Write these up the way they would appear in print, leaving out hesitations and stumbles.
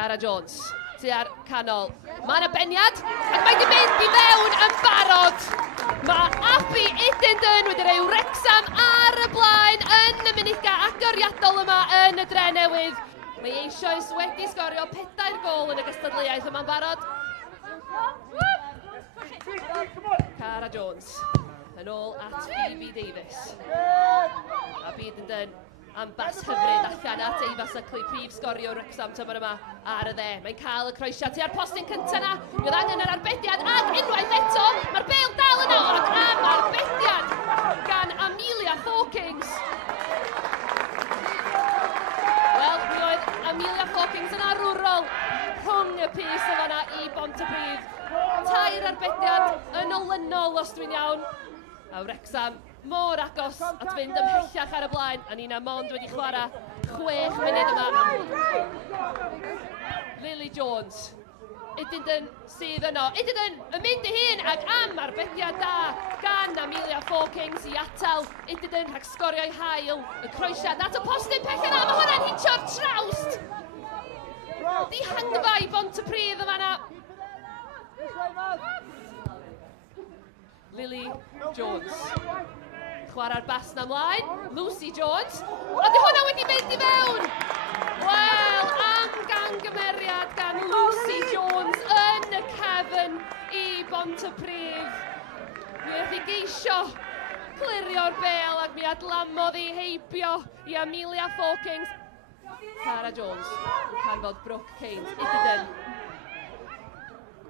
Cara Jones, tua'r canol. Mae yna beniad, ac mae di mynd I fewn yn barod. Mae Abi Idindyn wedi rhoi Wrecsam ar y blaen yn y munuda agoriadol yma yn y dre newydd. Mae eisoes wedi sgorio 4 gol yn y gystadleuaeth yma'n barod. Cara Jones, yn ôl at Phoebe Davies. Abi Idindyn am bas hyfryd allan at ei fasaclu prif sgorio Wrexham tymor yma ar y dde. Mae'n cael y croesiad tua'r postyn cyntaf yna. Bydd angen yr arbediad ac unwaith eto. Mae'r bêl dal yna ac am arbediad gan Amelia Hawkins. Wel, mi oedd Amelia Hawkins yn arwrol rhwng y pys o fanna I Pontypridd. 2 arbediad yn olynol os dwi'n iawn. A Wrexham mor agos at fynd ymhellach ar y blaen, a Nina Mond wedi chwarae 6 munud yma. Lily Jones, Idindyn sydd yno. Idindyn yn mynd I hun ac am arbediad da gan Amelia Hawkins I atal Idindyn rhag sgorio'i hael y croesiad at y postyn pellach yna. Mae hwnna'n hitio'r trawst. Dihangfa I Pontypridd y fanna. Lily Jones. Chwarae'r bas na mlaen. Lucy Jones. A di hwnna wedi mynd I fewn. Wel, am gangymeriad gan Lucy Jones yn y cefn I Pontypridd. Mi oedd I geisio clirio'r bêl ac mi adlamodd I heibio I Amelia Hawkins. Cara Jones yn canfod Brooke Keynes. Idindyn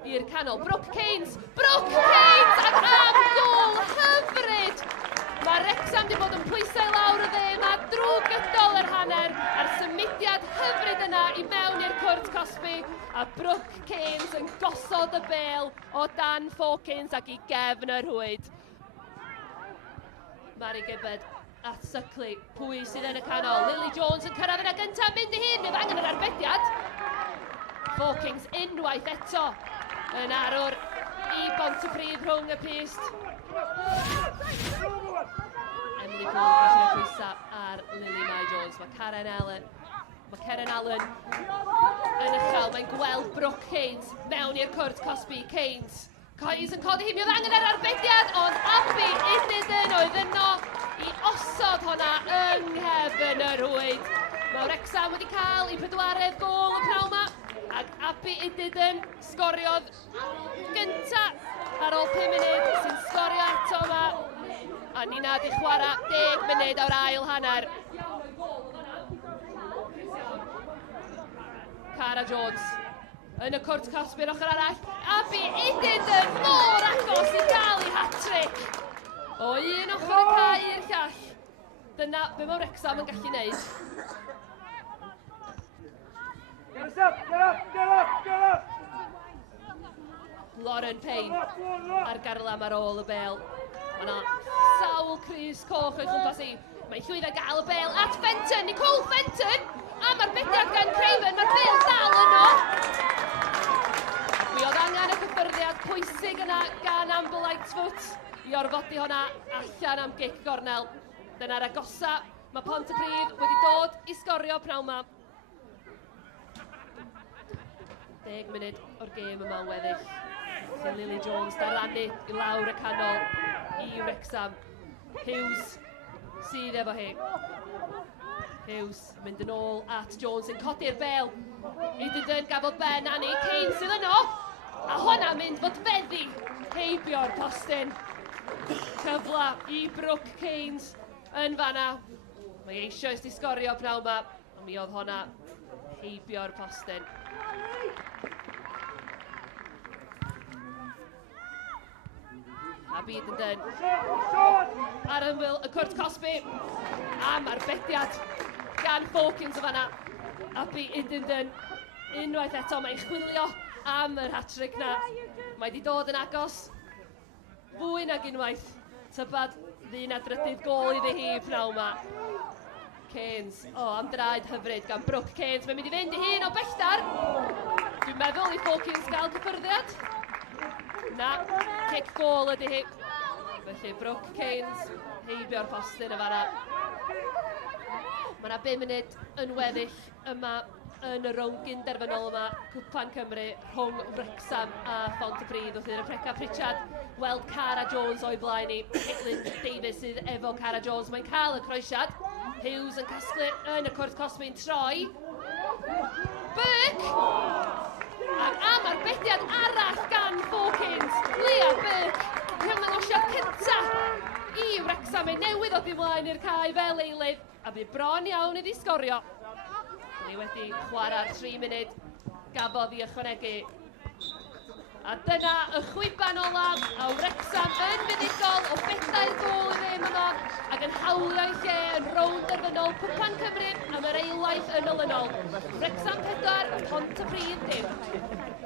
i'r canol. Brooke Keynes ac am gol hyfryd. Mae Wrexham wedi bod yn pwysau lawr y dde yma drwy gydol yr hanner a'r symudiad hyfryd yna I mewn i'r cwrt Cosby a Brooke Keynes yn gosod y bêl o dan Hawkins ac I gefn y rhwyd. Mari Gibbard at syklu. Pwy sydd yn y canol? Lily Jones yn cyrraedd yna gyntaf mynd I hun. Bydd angen yr arbediad. Hawkins unwaith eto yn arwr I Pontypridd rhwng y pist. Emily Cole eisiau pwysa ar Lily Mae Jones. Mae Karen Allen yn uchel. Mae'n gweld Brooke Keynes mewn i'r cwrt Cosby. Keynes yn codi hi. Mi oedd angen yr arbediad, ond Abi Idindyn oedd yno I osod honna yng nghefn y rwyd. Mae Wrexham wedi cael I 4edd gol y pnawn yma. Ac Abi Idindyn sgoriodd gynta ar ôl 5 munud sy'n sgorio eto yma. A Nina di chwarae 10 munud o'r ail hanner. Cara Jones yn y cwrt Cosby'r ochr arall. Abi Idindyn mor agos I gael I hat-trick. O un ochr y cae i'r llall. Dyna be mae Wrexham yn gallu neud. Get up! Lauren Payne ar garlam ar ôl y bêl. Mae yna sawl crys coch o'i chwmpas I. Mae'n llwyddo gael y bêl at Fenton. Nicole Fenton am arbediad gan Craven. Mae'r bêl dal yno. Mi oedd angen y cyffyrddiad pwysig yna gan Amber Lightfoot I orfodi honna allan am gic gornel. Dyna'r agosa. Mae Pontypridd wedi dod I sgorio pnawn yma. 10 munud o'r gêm yma'n weddill. So Lily Jones da rannu I lawr y canol I Wrexham. Hughes sydd efo hi. Hughes mynd yn ôl at Jones yn codi'r bêl. Idindyn gafodd ben Annie. Keynes sydd yno. A honna mynd fod feddi heibio'r postyn. Cyfla I Brooke Keynes yn fanna. Mae eisoes di sgorio pnawn yma. Ond mi oedd honna heibio'r postyn. Abi Idindyn ar ymwyl y cwrt Cosby am arbediad gan Hawkins o fanna. Abi Idindyn unwaith eto mae'n chwilio am yr hat-trick na. Mae di dod yn agos fwy nag unwaith. Tybad ddyn a drydydd gol iddi hi pnawn yma. Keynes, am draed hyfryd gan Brooke Keynes. Mae'n mynd I fynd I hun o belltar. Dwi'n meddwl I Hawkins gael cyffyrddiad. Na, cic gol ydi hi. Felly Brooke Keynes heibio'r postyn y fanna. Mae yna 5 munud yn weddill yma yn y rownd gyn derfynol yma, Cwpan Cymru, rhwng Wrecsam a Pontypridd. Wrth i'r Preca Pritchard weld Cara Jones o'i blaen ni. Caitlin Davies sydd efo Cara Jones. Mae'n cael y croesiad. Hughes yn casglu yn y cwrt cosmi'n troi. Burke! Ac am arbediad arall gan Fawkins. Leah Burke. Cymylosiad cynta i Wrexham. Ei newydd oedd i mlaen i'r cae fel eilydd. A bydd bron iawn iddi sgorio. Ni wedi chwarae'r 3 munud gafodd i ychwanegu. A dyna y chwiban olaf a Wrexham yn fuddugol o 4 gôl i ddim yma ac yn hawlio'i lle yn rownd derfynol Cwpan Cymru am yr eilwaith yn olynol. Wrexham 4, Pontypridd 0.